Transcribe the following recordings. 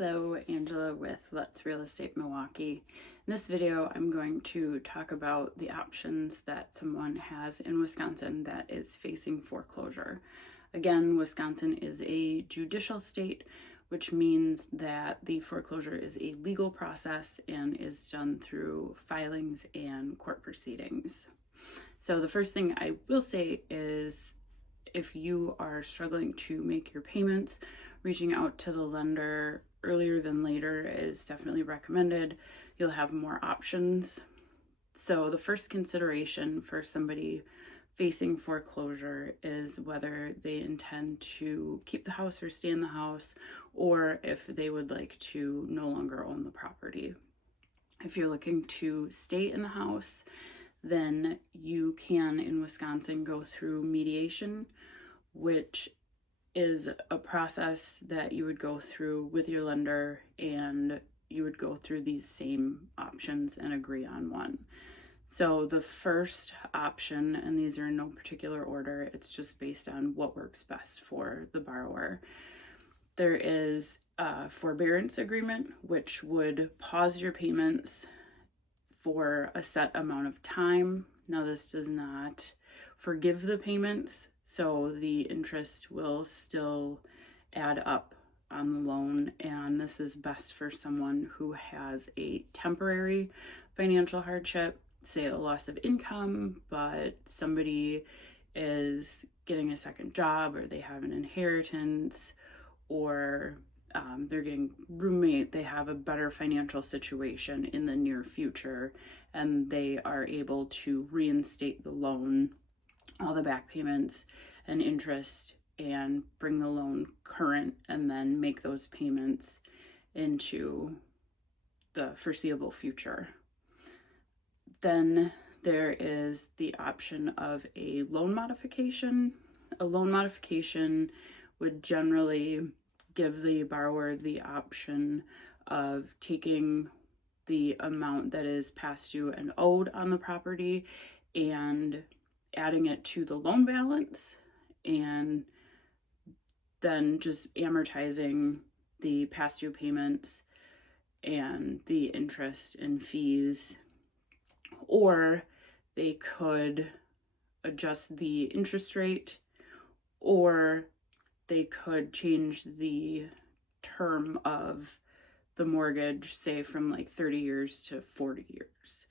Hello, Angela with Let's Real Estate Milwaukee. In this video, I'm going to talk about the options that someone has in Wisconsin that is facing foreclosure. Again, Wisconsin is a judicial state, which means that the foreclosure is a legal process and is done through filings and court proceedings. So the first thing I will say is if you are struggling to make your payments, reaching out to the lender earlier than later is definitely recommended. You'll have more options. So the first consideration for somebody facing foreclosure is whether they intend to keep the house or stay in the house, or if they would like to no longer own the property. If you're looking to stay in the house, then you can, in Wisconsin, go through mediation, which is a process that you would go through with your lender, and you would go through these same options and agree on one. So the first option, and these are in no particular order, it's just based on what works best for the borrower. There is a forbearance agreement, which would pause your payments for a set amount of time. Now, this does not forgive the payments, so the interest will still add up on the loan, and this is best for someone who has a temporary financial hardship, say a loss of income, but somebody is getting a second job, or they have an inheritance, or they're getting roommate, they have a better financial situation in the near future, and they are able to reinstate the loan, all the back payments and interest, and bring the loan current, and then make those payments into the foreseeable future. Then there is the option of a loan modification. A loan modification would generally give the borrower the option of taking the amount that is past due and owed on the property and adding it to the loan balance, and then just amortizing the past due payments and the interest and fees. Or they could adjust the interest rate, or they could change the term of the mortgage, say from like 30 years to 40 years.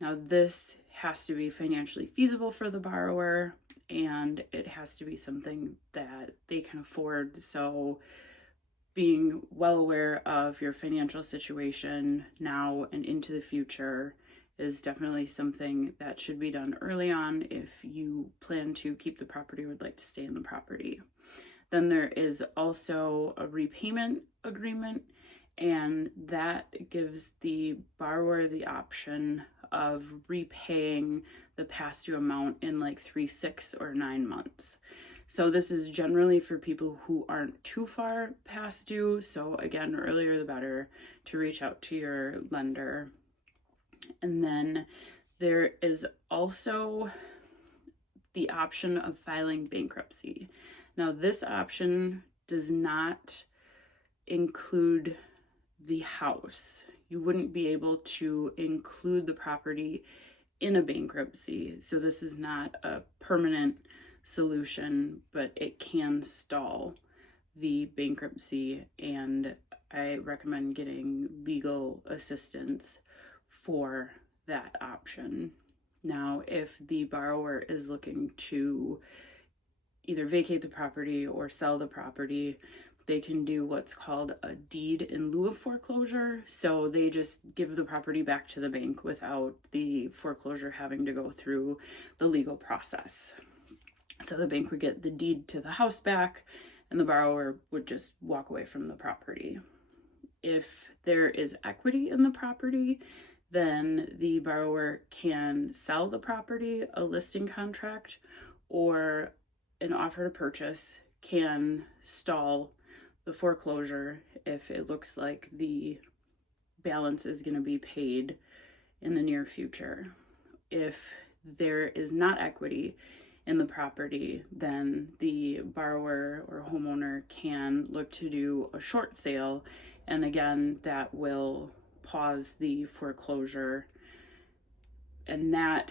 Now, this has to be financially feasible for the borrower, and it has to be something that they can afford. So being well aware of your financial situation now and into the future is definitely something that should be done early on if you plan to keep the property or would like to stay in the property. Then there is also a repayment agreement, and that gives the borrower the option of repaying the past due amount in like 3, 6, or 9 months. So this is generally for people who aren't too far past due. So again, earlier the better to reach out to your lender. And then there is also the option of filing bankruptcy. Now, this option does not include the house. You wouldn't be able to include the property in a bankruptcy. So this is not a permanent solution, but it can stall the bankruptcy, and I recommend getting legal assistance for that option. Now, if the borrower is looking to either vacate the property or sell the property, they can do what's called a deed in lieu of foreclosure. So they just give the property back to the bank without the foreclosure having to go through the legal process. So the bank would get the deed to the house back, and the borrower would just walk away from the property. If there is equity in the property, then the borrower can sell the property. A listing contract or an offer to purchase can stall the foreclosure if it looks like the balance is going to be paid in the near future. If there is not equity in the property, then the borrower or homeowner can look to do a short sale. And again, that will pause the foreclosure. And that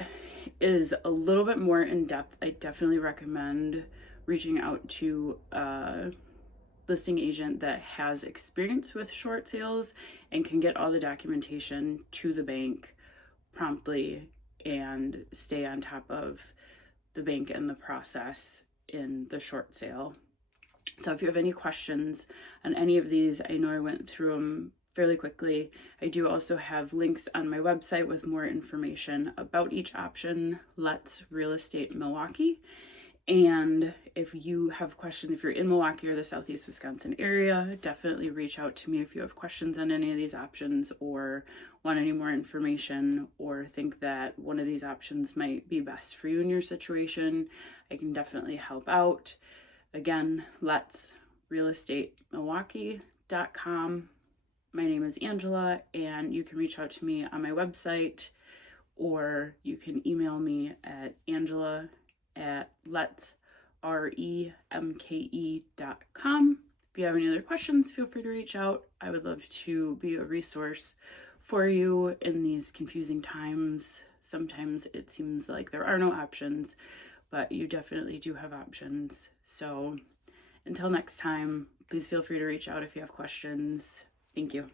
is a little bit more in depth. I definitely recommend reaching out to a listing agent that has experience with short sales and can get all the documentation to the bank promptly and stay on top of the bank and the process in the short sale. So if you have any questions on any of these, I know I went through them fairly quickly. I do also have links on my website with more information about each option, Let's Real Estate Milwaukee. And if you have questions, if you're in Milwaukee or the Southeast Wisconsin area, definitely reach out to me if you have questions on any of these options or want any more information or think that one of these options might be best for you in your situation. I can definitely help out. Again, Let's realestatemilwaukee.com. My name is Angela, and you can reach out to me on my website, or you can email me at angela@letsremke.com. If you have any other questions, feel free to reach out. I would love to be a resource for you in these confusing times. Sometimes it seems like there are no options, but you definitely do have options. So until next time, please feel free to reach out if you have questions. Thank you.